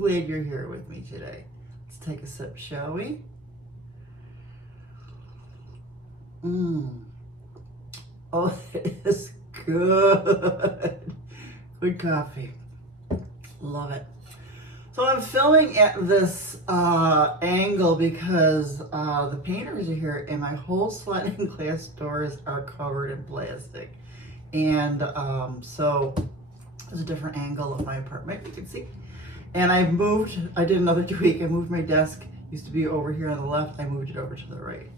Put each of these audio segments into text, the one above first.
glad you're here with me today. Let's take a sip, shall we? Oh, it is good. Good coffee. Love it. So I'm filming at this angle because the painters are here and my whole sliding glass doors are covered in plastic. And so there's a different angle of my apartment, you can see. And I did another tweak. I moved my desk, used to be over here on the left, I moved it over to the right.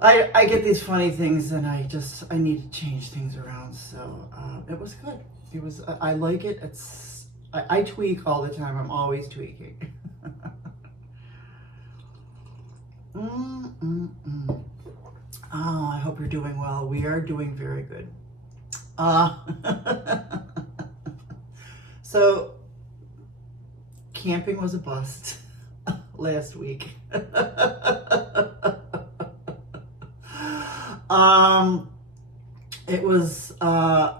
I get these funny things and I need to change things around. So it was good. It was, I like it. I tweak all the time. I'm always tweaking. Oh, I hope you're doing well. We are doing very good. So camping was a bust last week. It was, I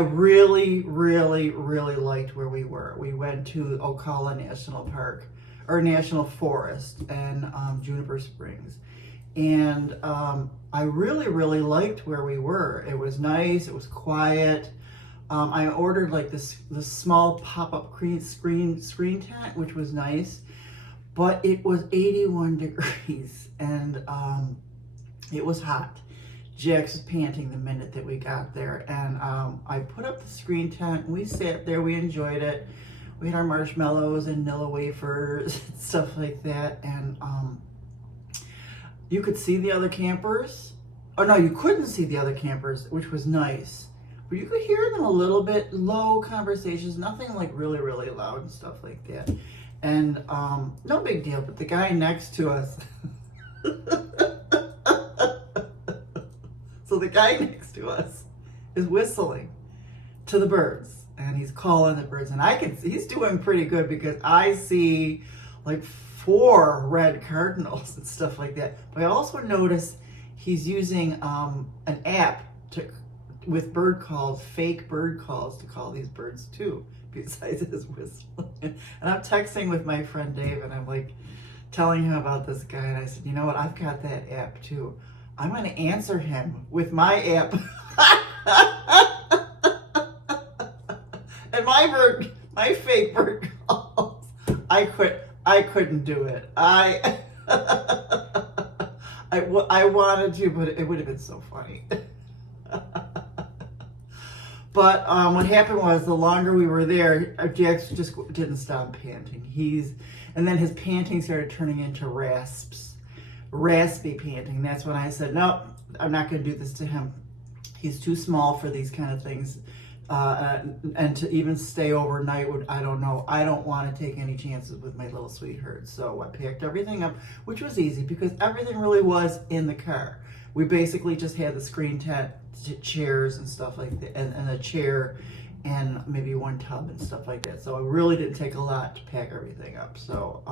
really liked where we were. We went to Ocala National Park, or National Forest, and Juniper Springs. And I really liked where we were. It was nice, it was quiet. I ordered like this small pop-up screen tent, which was nice, but it was 81 degrees and it was hot. Jax was panting the minute that we got there, and I put up the screen tent and we sat there, we enjoyed it. We had our marshmallows and Nilla wafers and stuff like that, and you could see the other campers. Oh no, you couldn't see the other campers, which was nice. But you could hear them a little bit, low conversations, nothing like really loud and stuff like that. And no big deal, but the guy next to us, so the guy next to us is whistling to the birds and he's calling the birds, and I can see he's doing pretty good because I see like 4 red cardinals and stuff like that. But I also noticed he's using an app with bird calls, fake bird calls, to call these birds too, besides his whistling. And I'm texting with my friend Dave, and I'm like telling him about this guy, and I said, you know what, I've got that app too. I'm going to answer him with my app. And my fake bird calls, I couldn't do it. I wanted to, but it would have been so funny. But what happened was, the longer we were there, Jax just didn't stop panting. And then his panting started turning into raspy panting. That's when I said, nope, I'm not going to do this to him. He's too small for these kind of things. And to even stay overnight, I don't know. I don't want to take any chances with my little sweetheart. So I packed everything up, which was easy because everything really was in the car. We basically just had the screen tent, chairs and stuff like that, and a chair and maybe one tub and stuff like that. So it really didn't take a lot to pack everything up. So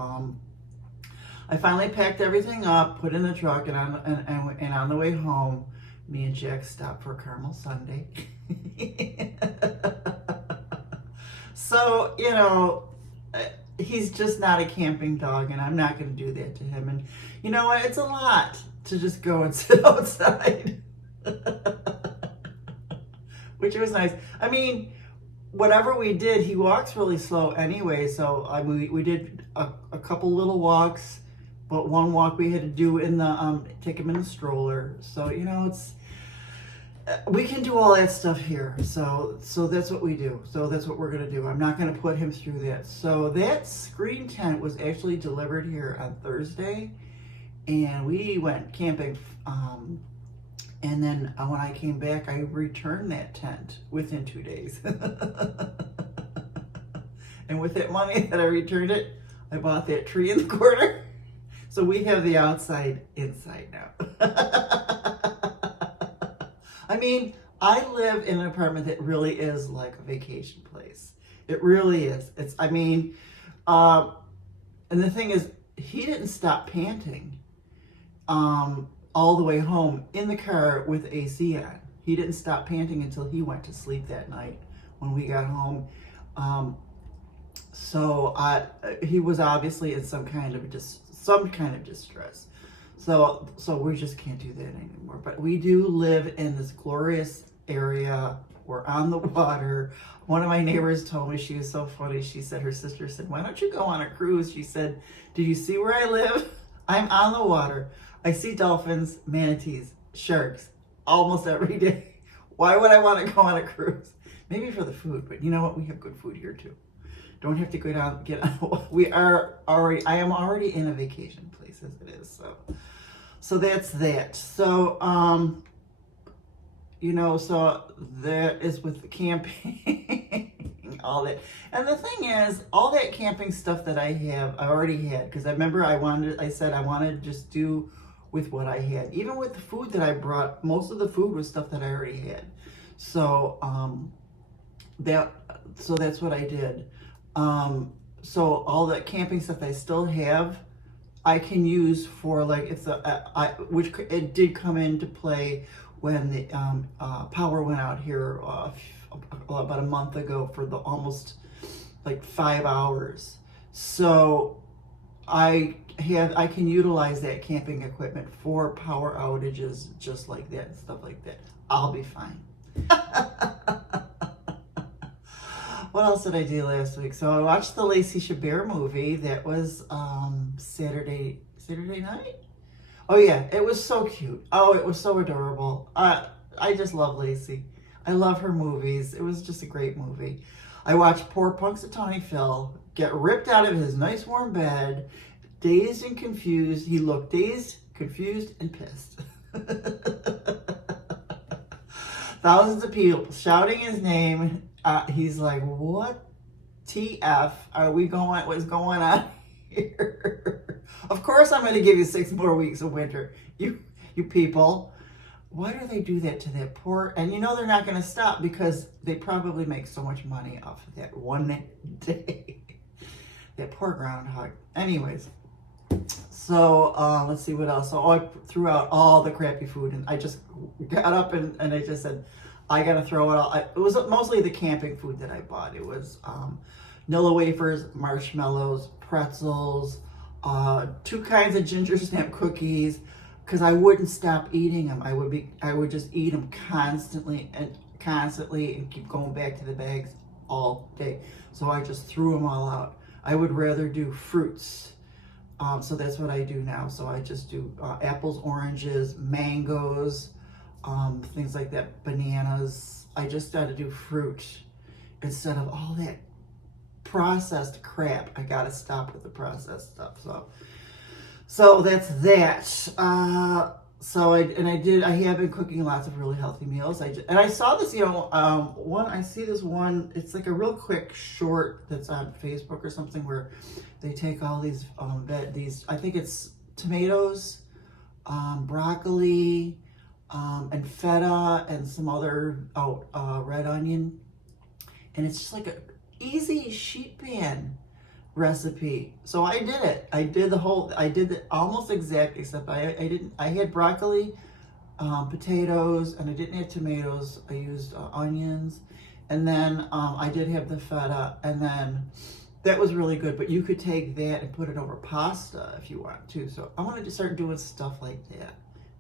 I finally packed everything up, put it in the truck, and on the way home, me and Jack stopped for a caramel sundae. So, you know, he's just not a camping dog, and I'm not going to do that to him. And you know what? It's a lot to just go and sit outside. Which was nice. I mean, whatever we did, he walks really slow anyway. So we did a couple little walks, but one walk we had to do in the take him in the stroller. So you know, we can do all that stuff here. So that's what we do. So that's what we're gonna do. I'm not gonna put him through that. So that screen tent was actually delivered here on Thursday, and we went camping. And then when I came back, I returned that tent within 2 days. And with that money that I returned it, I bought that tree in the corner. So we have the outside inside now. I mean, I live in an apartment that really is like a vacation place. It really is. And the thing is, he didn't stop panting all the way home in the car with AC on. He didn't stop panting until he went to sleep that night when we got home. So he was obviously in some kind of distress. So we just can't do that anymore. But we do live in this glorious area. We're on the water. One of my neighbors told me, she was so funny. She said, her sister said, why don't you go on a cruise? She said, did you see where I live? I'm on the water. I see dolphins, manatees, sharks almost every day. Why would I want to go on a cruise? Maybe for the food, but you know what? We have good food here too. Don't have to go down, I am already in a vacation place as it is. So that's that. So, you know, so that is with the camping, all that. And the thing is, all that camping stuff that I already had, because I remember I said I wanted to just do with what I had. Even with the food that I brought, most of the food was stuff that I already had. So, that's what I did. So all that camping stuff I still have, I can use for like, if which it did come into play when the power went out here about a month ago for almost like 5 hours. So I can utilize that camping equipment for power outages, just like that and stuff like that. I'll be fine. What else did I do last week? So I watched the Lacey Chabert movie. That was Saturday night. Oh yeah, it was so cute. Oh, it was so adorable. I just love Lacey. I love her movies. It was just a great movie. I watched poor Punxsutawney Phil get ripped out of his nice warm bed, dazed and confused. He looked dazed, confused, and pissed. Thousands of people shouting his name. He's like, what TF are we going, what's going on here? Of course I'm going to give you 6 more weeks of winter. You people, why do they do that to that poor, and you know they're not going to stop because they probably make so much money off of that one day. That poor groundhog. Anyways, so let's see what else. So I threw out all the crappy food, and I just got up and I just said, I got to throw it all. It was mostly the camping food that I bought. It was Nilla wafers, marshmallows, pretzels, 2 kinds of ginger snap cookies, because I wouldn't stop eating them. I would just eat them constantly and keep going back to the bags all day. So I just threw them all out. I would rather do fruits. So that's what I do now. So I just do apples, oranges, mangoes, things like that, bananas. I just got to do fruit instead of all that processed crap. I got to stop with the processed stuff. So that's that. I have been cooking lots of really healthy meals. I saw this, I see this one, it's like a real quick short that's on Facebook or something where they take all these, I think it's tomatoes, broccoli, and feta and some other red onion, and it's just like a easy sheet pan recipe. So I did it. I did it almost exact, except I had broccoli, potatoes, and I didn't have tomatoes. I used onions, and then I did have the feta, and then that was really good. But you could take that and put it over pasta if you want to. So I wanted to start doing stuff like that.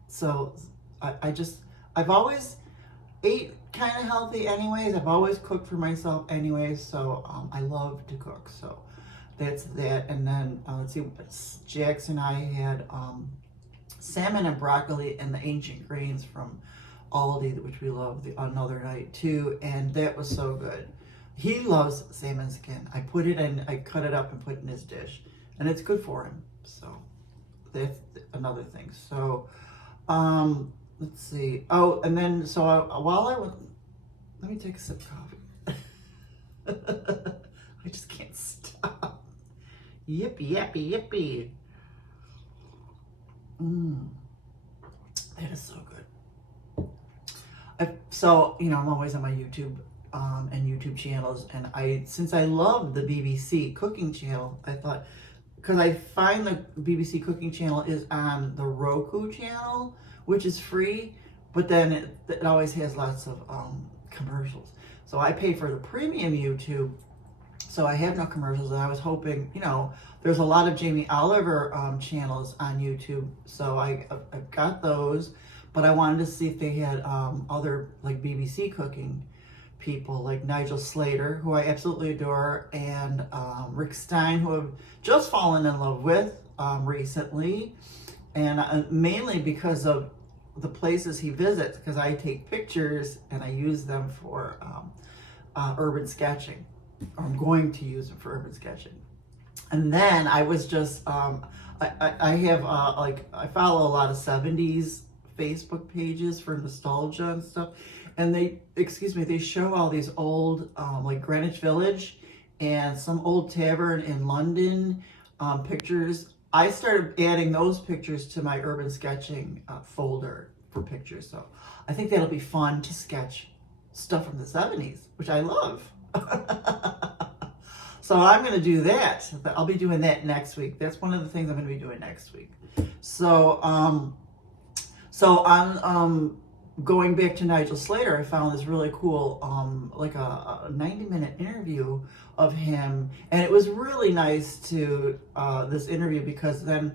So I've always ate kind of healthy anyways. I've always cooked for myself anyways. So I love to cook. So that's that. And then let's see, Jax and I had salmon and broccoli and the ancient grains from Aldi, which we love, another night too. And that was so good. He loves salmon skin. I cut it up and put it in his dish, and it's good for him. So that's another thing. So let's see. Oh, and then let me take a sip of coffee. I just can't stop. Yippee, yippee, yippee. That is so good. I'm always on my YouTube and YouTube channels, and since I love the BBC cooking channel, I thought, because I find the BBC cooking channel is on the Roku channel, which is free, but then it always has lots of commercials. So I pay for the premium YouTube, So I have no commercials, and I was hoping, you know, there's a lot of Jamie Oliver channels on YouTube, so I've got those, but I wanted to see if they had other like BBC cooking people like Nigel Slater, who I absolutely adore, and Rick Stein, who I've just fallen in love with recently, and mainly because of the places he visits, because I take pictures and I use them for urban sketching, or I'm going to use them for urban sketching. And then I was just, I have like, I follow a lot of 70s Facebook pages for nostalgia and stuff. And they show all these old, like Greenwich Village and some old tavern in London pictures. I started adding those pictures to my urban sketching folder for pictures. So I think that'll be fun to sketch stuff from the 70s, which I love. So I'm going to do that. I'll be doing that next week. That's one of the things I'm going to be doing next week. So, I'm going back to Nigel Slater. I found this really cool, like a 90-minute interview of him, and it was really nice to this interview, because then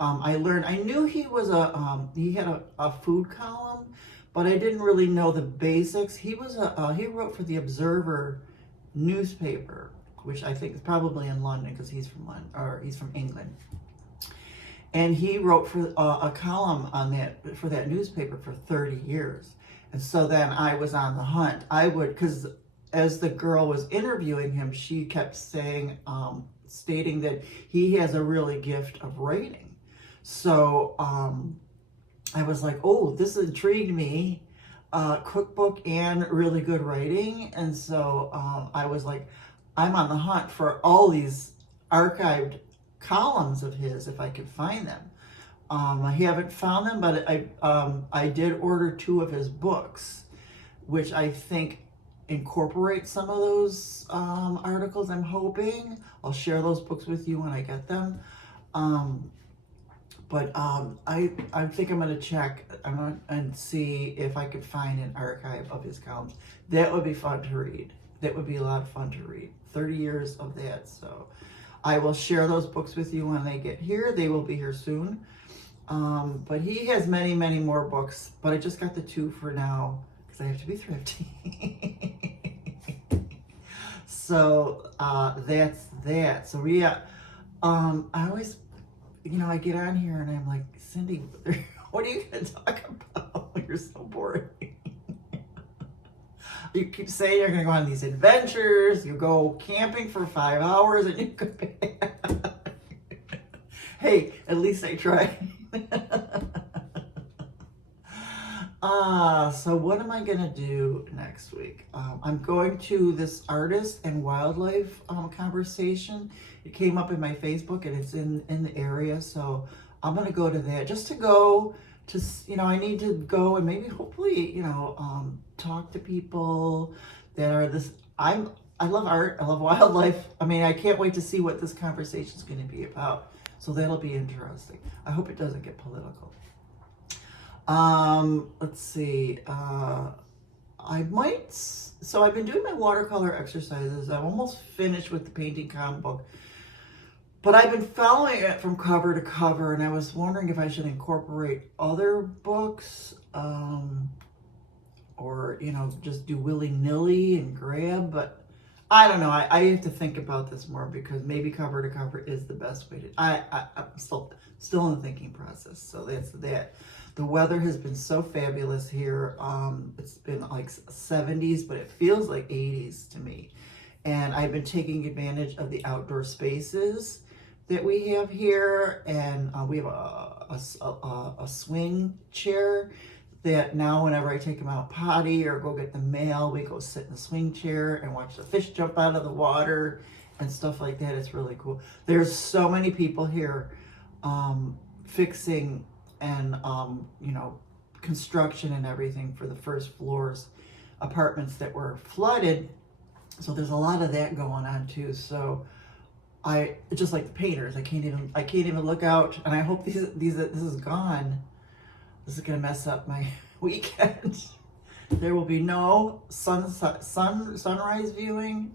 I learned. I knew he was he had a food column, but I didn't really know the basics. He was he wrote for the Observer newspaper, which I think is probably in London, because he's from London, or he's from England. And he wrote for a column on for that newspaper for 30 years. And so then I was on the hunt. Because as the girl was interviewing him, she kept saying, stating that he has a really gift of writing. So I was like, oh, this intrigued me, cookbook and really good writing. And so I was like, I'm on the hunt for all these archived columns of his, if I could find them. I haven't found them, but I did order 2 of his books, which I think incorporate some of those articles. I'm hoping I'll share those books with you when I get them. I think I'm going to check and see if I could find an archive of his columns. That would be fun to read. That would be a lot of fun to read. 30 years of that. So I will share those books with you when they get here. They will be here soon. But he has many, many more books. But I just got the 2 for now, because I have to be thrifty. So that's that. So yeah, I always, I get on here and I'm like, Cindy, what are you going to talk about? You're so boring. You keep saying you're going to go on these adventures. You go camping for 5 hours and you come back. Hey, at least I tried. So what am I going to do next week? I'm going to this artist and wildlife conversation. It came up in my Facebook, and it's in the area. So I'm going to go to that, just to go to, I need to go and maybe hopefully, talk to people that are I love art. I love wildlife. I mean, I can't wait to see what this conversation is going to be about. So that'll be interesting. I hope it doesn't get political. Let's see. I've been doing my watercolor exercises. I'm almost finished with the painting comic book, but I've been following it from cover to cover, and I was wondering if I should incorporate other books, or, just do willy-nilly and grab, but I don't know. I have to think about this more, because maybe cover to cover is the best way to, I'm still in the thinking process. So that's that. The weather has been so fabulous here. It's been like 70s, but it feels like 80s to me. And I've been taking advantage of the outdoor spaces that we have here. And we have a swing chair that now whenever I take them out potty or go get the mail, we go sit in the swing chair and watch the fish jump out of the water and stuff like that. It's really cool. There's so many people here fixing and construction and everything for the first floors apartments that were flooded. So there's a lot of that going on too. So just like the painters, I can't even look out, and I hope this is gone. This is gonna mess up my weekend. There will be no sunrise viewing.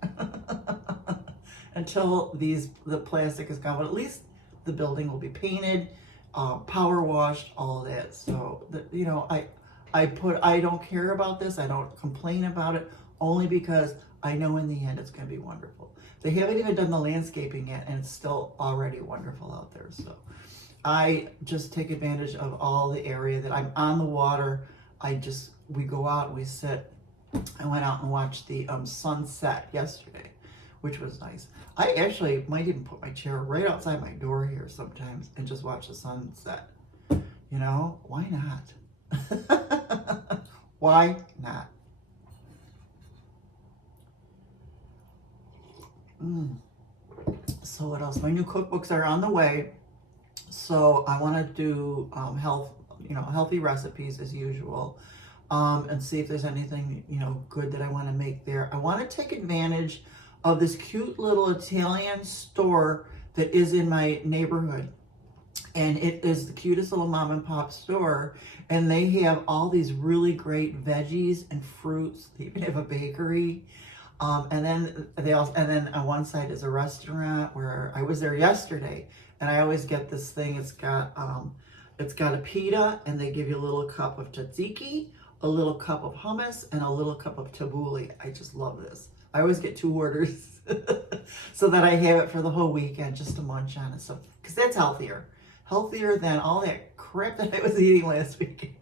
until the plastic is gone. But at least the building will be painted, power washed, all of that. So you know, I don't care about this. I don't complain about it, only because I know in the end it's going to be wonderful. They haven't even done the landscaping yet, and it's still already wonderful out there. So I just take advantage of all the area that I'm on the water. We go out and we sit. I went out and watched the sunset yesterday, which was nice. I actually might even put my chair right outside my door here sometimes and just watch the sunset. You know, why not? Why not? So what else? My new cookbooks are on the way. So I want to do healthy recipes as usual, and see if there's anything, you know, good that I want to make there. I want to take advantage of this cute little Italian store that is in my neighborhood. And it is the cutest little mom and pop store. And they have all these really great veggies and fruits. They even have a bakery. And then on one side is a restaurant where I was there yesterday. And I always get this thing. It's got a pita, and they give you a little cup of tzatziki, a little cup of hummus, and a little cup of tabbouleh. I just love this. I always get 2 orders so that I have it for the whole weekend just to munch on and stuff. Because that's healthier than all that crap that I was eating last weekend.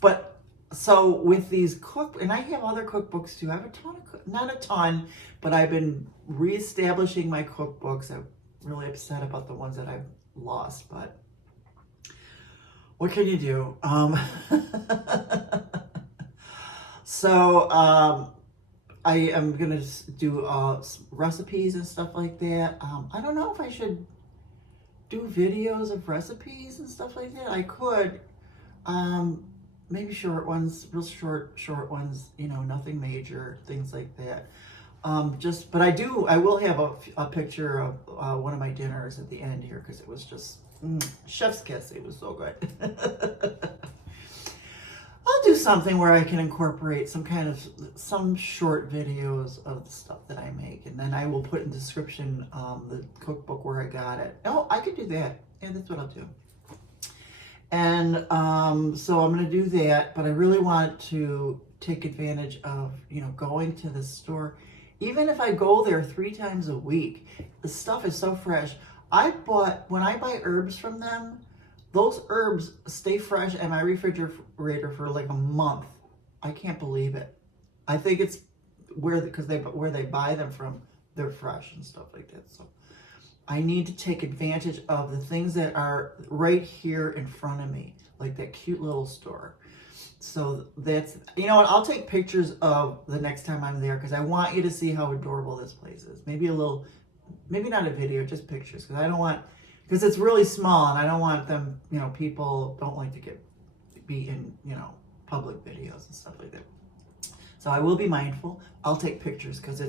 But so with these and I have other cookbooks too. I have a ton not a ton, but I've been reestablishing my cookbooks. I'm really upset about the ones that I've lost, but what can you do? I am gonna do recipes and stuff like that. I don't know if I should do videos of recipes and stuff like that. I could, maybe short ones, real short ones, you know, nothing major, things like that. But I will have a picture of one of my dinners at the end here, because it was just chef's kiss. It was so good. I'll do something where I can incorporate some short videos of the stuff that I make, and then I will put in the description the cookbook where I got it. Oh, I could do that. Yeah, that's what I'll do. And so I'm going to do that, but I really want to take advantage of, you know, going to the store. Even if I go there 3 times a week, the stuff is so fresh. When I buy herbs from them, those herbs stay fresh in my refrigerator for like a month. I can't believe it. I think it's where they buy them from, they're fresh and stuff like that. So I need to take advantage of the things that are right here in front of me, like that cute little store. So that's, you know what, I'll take pictures of the next time I'm there, because I want you to see how adorable this place is. Maybe not a video, just pictures, because it's really small, and I don't want them, you know, people don't like to be in, you know, public videos and stuff like that. So I will be mindful. I'll take pictures, because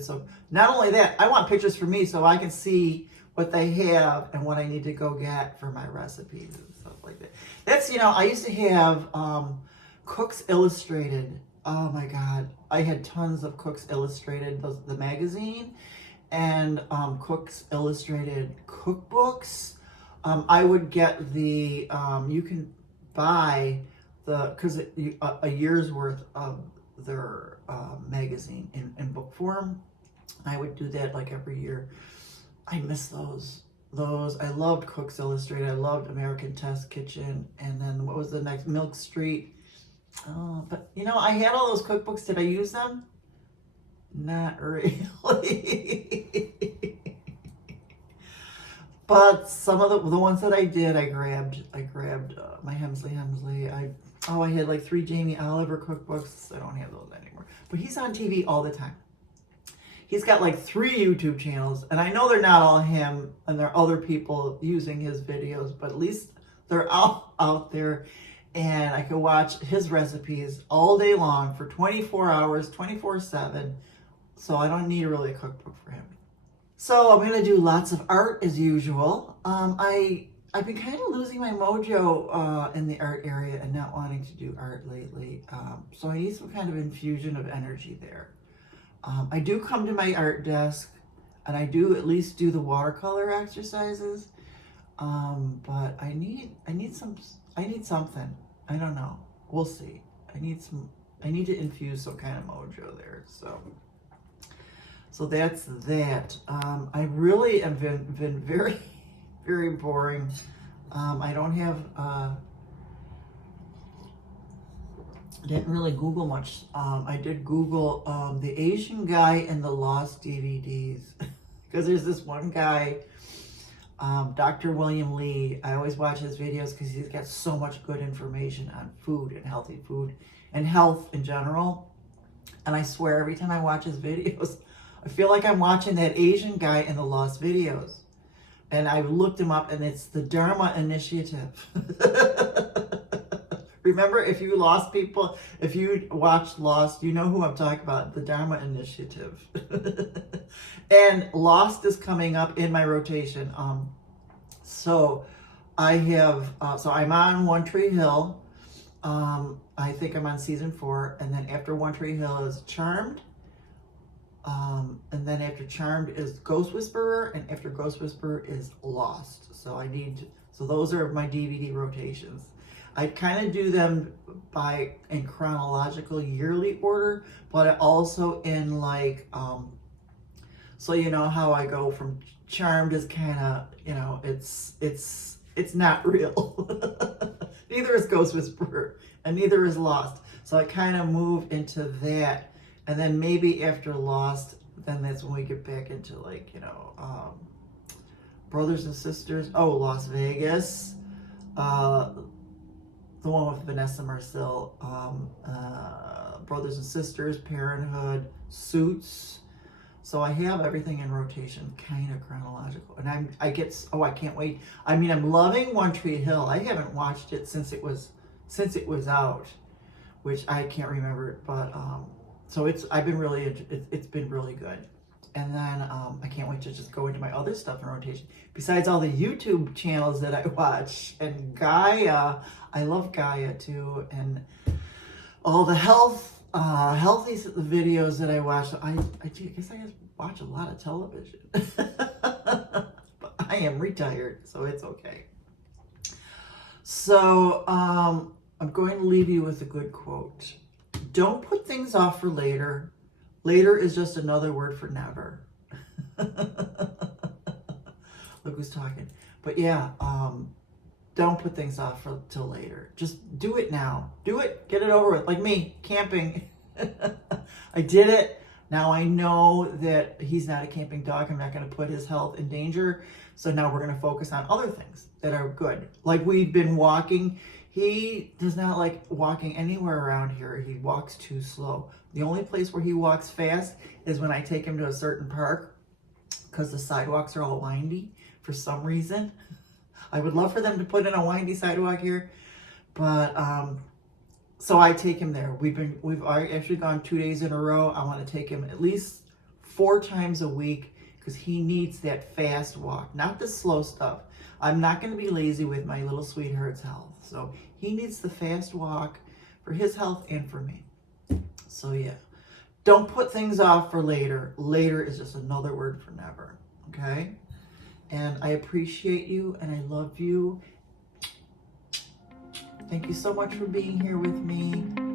not only that, I want pictures for me so I can see what they have and what I need to go get for my recipes and stuff like that. That's, you know, I used to have Cooks Illustrated. Oh my God. I had tons of Cooks Illustrated, the magazine, and Cooks Illustrated cookbooks. I would get you can buy because a year's worth of their magazine in book form. I would do that like every year. I miss those. I loved Cooks Illustrated. I loved American Test Kitchen. And then what was the next? Milk Street. Oh, but you know, I had all those cookbooks. Did I use them? Not really. But some of the ones that I did, I grabbed my Hemsley. I had like 3 Jamie Oliver cookbooks. I don't have those anymore. But he's on TV all the time. He's got like 3 YouTube channels, and I know they're not all him, and there are other people using his videos, but at least they're all out there, and I can watch his recipes all day long for 24 hours, 24/7, so I don't need really a cookbook for him. So I'm going to do lots of art as usual. I've been kind of losing my mojo in the art area and not wanting to do art lately, so I need some kind of infusion of energy there. I do come to my art desk. and I do at least do the watercolor exercises. But I need something. I don't know. We'll see. I need to infuse some kind of mojo there. So that's that. I really have been very, very boring. I don't have, didn't really Google much. I did Google the Asian guy and the lost DVDs. Because there's this one guy, Dr. William Lee. I always watch his videos because he's got so much good information on food and healthy food and health in general. And I swear every time I watch his videos, I feel like I'm watching that Asian guy in the lost videos. And I've looked him up, and it's the Dharma Initiative. Remember, if you lost people, if you watched Lost, you know who I'm talking about, the Dharma Initiative. And Lost is coming up in my rotation. So I have, so I'm on One Tree Hill. I think I'm on season 4. And then after One Tree Hill is Charmed. And then after Charmed is Ghost Whisperer. And after Ghost Whisperer is Lost. So so those are my DVD rotations. I kind of do them in chronological yearly order, but also in like, so you know how I go from Charmed is kind of, you know, it's not real. Neither is Ghost Whisperer, and neither is Lost. So I kind of move into that, and then maybe after Lost, then that's when we get back into like, you know, Brothers and Sisters. Oh, Las Vegas. The one with Vanessa Marcil, Brothers and Sisters, Parenthood, Suits. So I have everything in rotation, kind of chronological. And I can't wait. I mean, I'm loving One Tree Hill. I haven't watched it since it was out, which I can't remember. But so it's been really good. And then I can't wait to just go into my other stuff in rotation. Besides all the YouTube channels that I watch. And Gaia, I love Gaia too. And all the healthy videos that I watch. I guess I just watch a lot of television. But I am retired, so it's okay. So I'm going to leave you with a good quote. Don't put things off for later. Later is just another word for never. Look who's talking. But yeah, don't put things off till later. Just do it now. Do it. Get it over with. Like me, camping. I did it. Now I know that he's not a camping dog. I'm not going to put his health in danger. So now we're going to focus on other things that are good. Like we've been walking. He does not like walking anywhere around here. He walks too slow. The only place where he walks fast is when I take him to a certain park because the sidewalks are all windy for some reason. I would love for them to put in a windy sidewalk here, but so I take him there. We've actually gone 2 days in a row. I want to take him at least 4 times a week because he needs that fast walk, not the slow stuff. I'm not going to be lazy with my little sweetheart's health. So he needs the fast walk for his health and for me. So yeah, don't put things off for later. Later is just another word for never, okay? And I appreciate you and I love you. Thank you so much for being here with me.